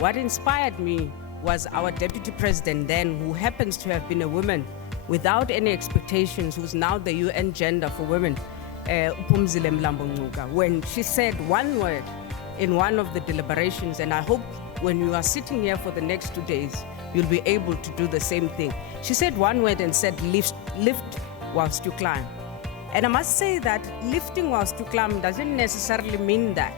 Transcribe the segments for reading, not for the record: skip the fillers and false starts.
What inspired me was our deputy president then, who happens to have been a woman without any expectations, who's now the UN gender for women, uPhumzile Mlambo-Ngcuka, when she said one word in one of the deliberations, and I hope when you are sitting here for the next 2 days, you'll be able to do the same thing. She said one word and said, lift whilst you climb. And I must say that lifting whilst you climb doesn't necessarily mean that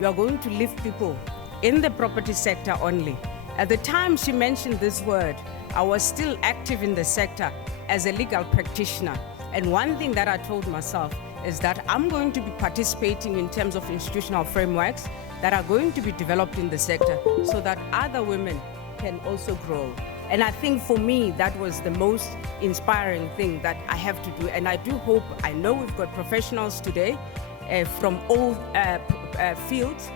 you are going to lift people in the property sector only. At the time she mentioned this word, I was still active in the sector as a legal practitioner. And one thing that I told myself is that I'm going to be participating in terms of institutional frameworks that are going to be developed in the sector so that other women can also grow. And I think for me, that was the most inspiring thing that I have to do. And I do hope, I know we've got professionals today from all fields,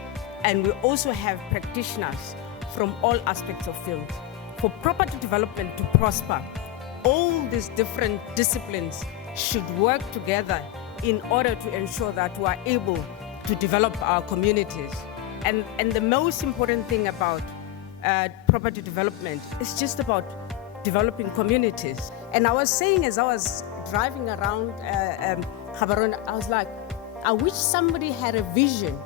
and we also have practitioners from all aspects of fields. For property development to prosper, all these different disciplines should work together in order to ensure that we are able to develop our communities. And the most important thing about property development is just about developing communities. And I was saying as I was driving around Gaborone, I was like, I wish somebody had a vision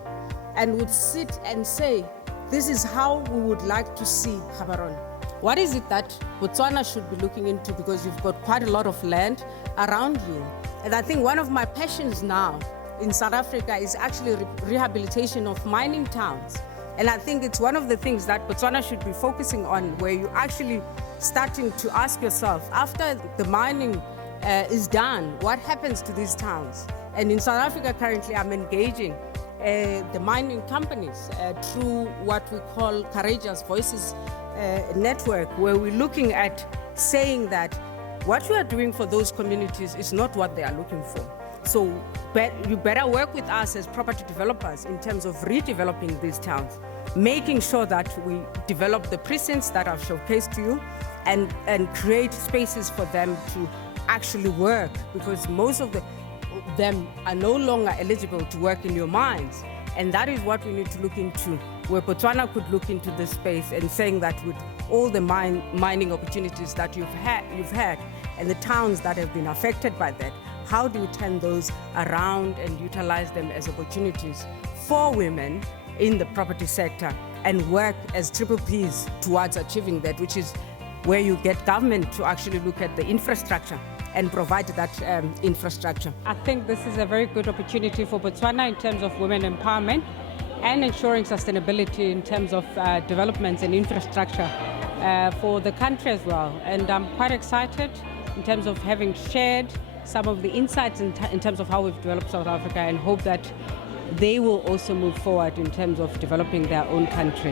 and would sit and say, this is how we would like to see Gaborone. What is it that Botswana should be looking into, because you've got quite a lot of land around you. And I think one of my passions now in South Africa is actually rehabilitation of mining towns. And I think it's one of the things that Botswana should be focusing on, where you're actually starting to ask yourself, after the mining is done, what happens to these towns? And in South Africa currently, I'm engaging the mining companies through what we call Courageous Voices network, where we're looking at saying that what you are doing for those communities is not what they are looking for. So you better work with us as property developers in terms of redeveloping these towns, making sure that we develop the precincts that I've showcased to you and create spaces for them to actually work, because most of them are no longer eligible to work in your mines. And that is what we need to look into, where Botswana could look into this space and saying that with all the mining opportunities that you've had and the towns that have been affected by that, how do you turn those around and utilize them as opportunities for women in the property sector and work as triple Ps towards achieving that, which is where you get government to actually look at the infrastructure and provide that infrastructure. I think this is a very good opportunity for Botswana in terms of women empowerment and ensuring sustainability in terms of developments and infrastructure for the country as well. And I'm quite excited in terms of having shared some of the insights in terms of how we've developed South Africa, and hope that they will also move forward in terms of developing their own country.